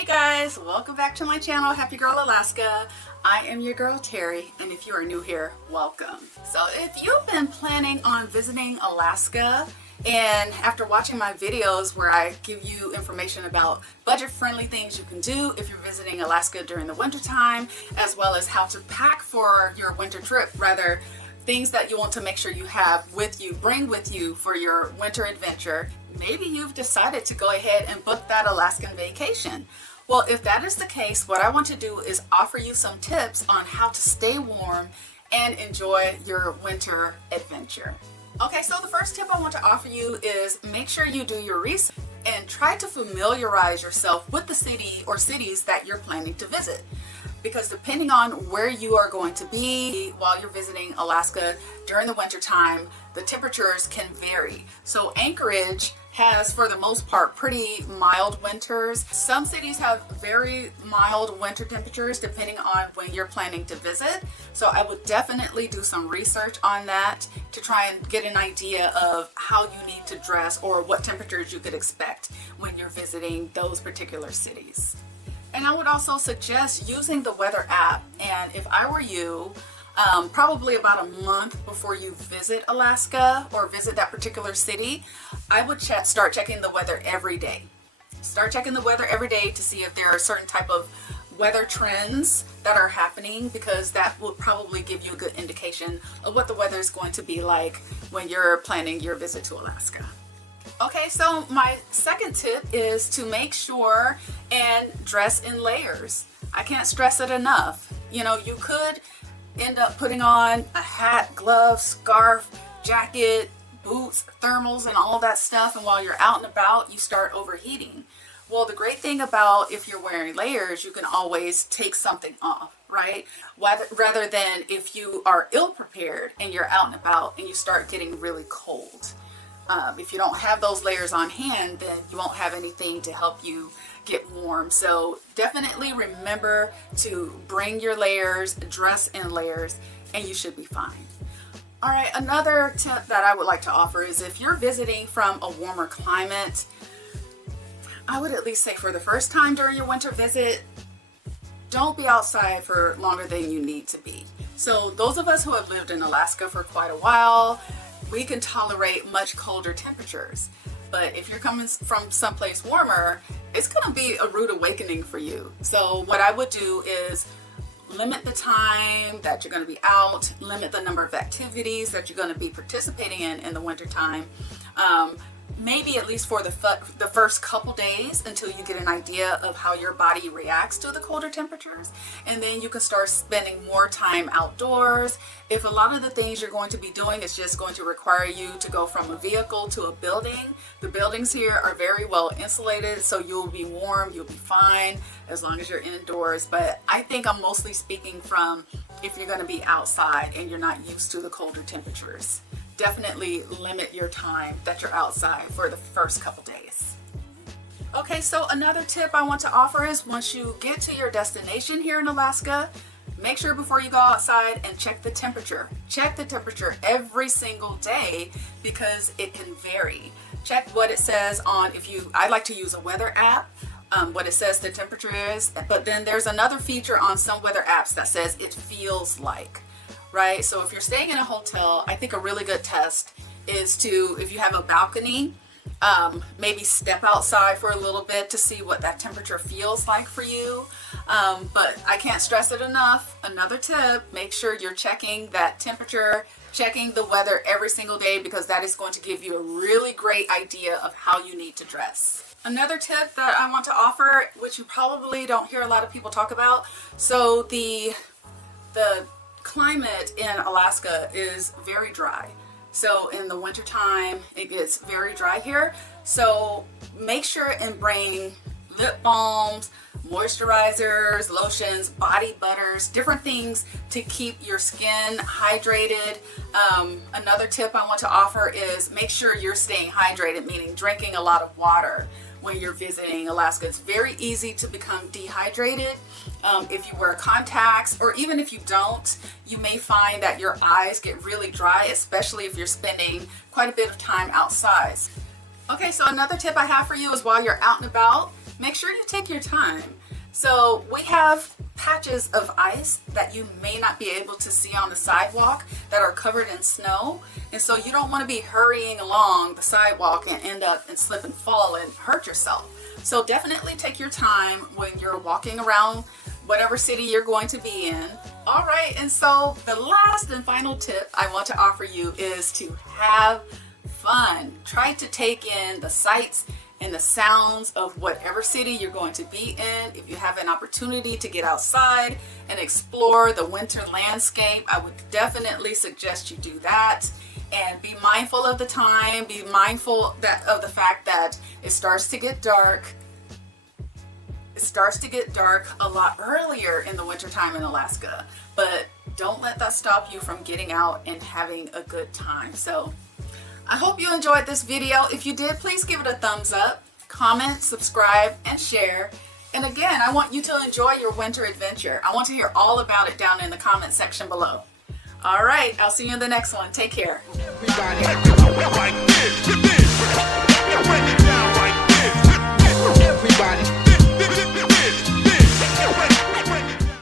Hey guys, welcome back to my channel, Happy Girl Alaska. I am your girl Terry, and if you are new here, welcome. So if you've been planning on visiting Alaska, and after watching my videos where I give you information about budget-friendly things you can do if you're visiting Alaska during the winter time, as well as how to pack for your winter trip, rather things that you want to make sure you have with you, bring with you for your winter adventure, maybe you've decided to go ahead and book that Alaskan vacation. Well, if that is the case, what I want to do is offer you some tips on how to stay warm and enjoy your winter adventure. Okay, so the first tip I want to offer you is make sure you do your research and try to familiarize yourself with the city or cities that you're planning to visit. Because depending on where you are going to be while you're visiting Alaska during the winter time, the temperatures can vary. So Anchorage has, for the most part, pretty mild winters. Some cities have very mild winter temperatures depending on when you're planning to visit. So I would definitely do some research on that to try and get an idea of how you need to dress or what temperatures you could expect when you're visiting those particular cities. And I would also suggest using the weather app. And if I were you, probably about a month before you visit Alaska or visit that particular city, I would start checking the weather every day. Start checking the weather every day to see if there are certain type of weather trends that are happening, because that will probably give you a good indication of what the weather is going to be like when you're planning your visit to Alaska. Okay, so my second tip is to make sure and dress in layers. I can't stress it enough. You know, you could end up putting on a hat, gloves, scarf, jacket, boots, thermals, and all that stuff, and while you're out and about, you start overheating. Well, the great thing about if you're wearing layers, you can always take something off, right? Rather than if you are ill-prepared and you're out and about and you start getting really cold. If you don't have those layers on hand, then you won't have anything to help you get warm. So definitely remember to bring your layers, dress in layers, and you should be fine. All right, another tip that I would like to offer is if you're visiting from a warmer climate, I would at least say for the first time during your winter visit, don't be outside for longer than you need to be. So those of us who have lived in Alaska for quite a while, we can tolerate much colder temperatures. But if you're coming from someplace warmer, it's gonna be a rude awakening for you. So what I would do is limit the time that you're gonna be out, limit the number of activities that you're gonna be participating in the winter time. Maybe at least for the first couple days until you get an idea of how your body reacts to the colder temperatures. And then you can start spending more time outdoors. If a lot of the things you're going to be doing is just going to require you to go from a vehicle to a building, the buildings here are very well insulated, so you'll be warm, you'll be fine as long as you're indoors. But I think I'm mostly speaking from if you're going to be outside and you're not used to the colder temperatures. Definitely limit your time that you're outside for the first couple days. Okay, so another tip I want to offer is once you get to your destination here in Alaska, make sure before you go outside and check the temperature. Check the temperature every single day because it can vary. Check what it says on, I like to use a weather app, what it says the temperature is, but then there's another feature on some weather apps that says it feels like. Right? So if you're staying in a hotel, I think a really good test is to, if you have a balcony, maybe step outside for a little bit to see what that temperature feels like for you. But I can't stress it enough. Another tip, make sure you're checking that temperature, checking the weather every single day, because that is going to give you a really great idea of how you need to dress. Another tip that I want to offer, which you probably don't hear a lot of people talk about, so the climate in Alaska is very dry. So in the winter time, it gets very dry here. So make sure and bring lip balms, moisturizers, lotions, body butters, different things to keep your skin hydrated. Another tip I want to offer is make sure you're staying hydrated, meaning drinking a lot of water when you're visiting Alaska. It's very easy to become dehydrated if you wear contacts, or even if you don't, you may find that your eyes get really dry, especially if you're spending quite a bit of time outside. Okay, so another tip I have for you is while you're out and about, make sure you take your time. So we have patches of ice that you may not be able to see on the sidewalk that are covered in snow, and so you don't want to be hurrying along the sidewalk and end up and slip and fall and hurt yourself. So definitely take your time when you're walking around whatever city you're going to be in. All right, and so the last and final tip I want to offer you is to have fun. Try to take in the sights and the sounds of whatever city you're going to be in. If you have an opportunity to get outside and explore the winter landscape, I would definitely suggest you do that. And be mindful of the time, be mindful of the fact that it starts to get dark. It starts to get dark a lot earlier in the wintertime in Alaska, but don't let that stop you from getting out and having a good time. So I hope you enjoyed this video. If you did, please give it a thumbs up, comment, subscribe, and share. And again, I want you to enjoy your winter adventure. I want to hear all about it down in the comment section below. All right, I'll see you in the next one. Take care. Everybody.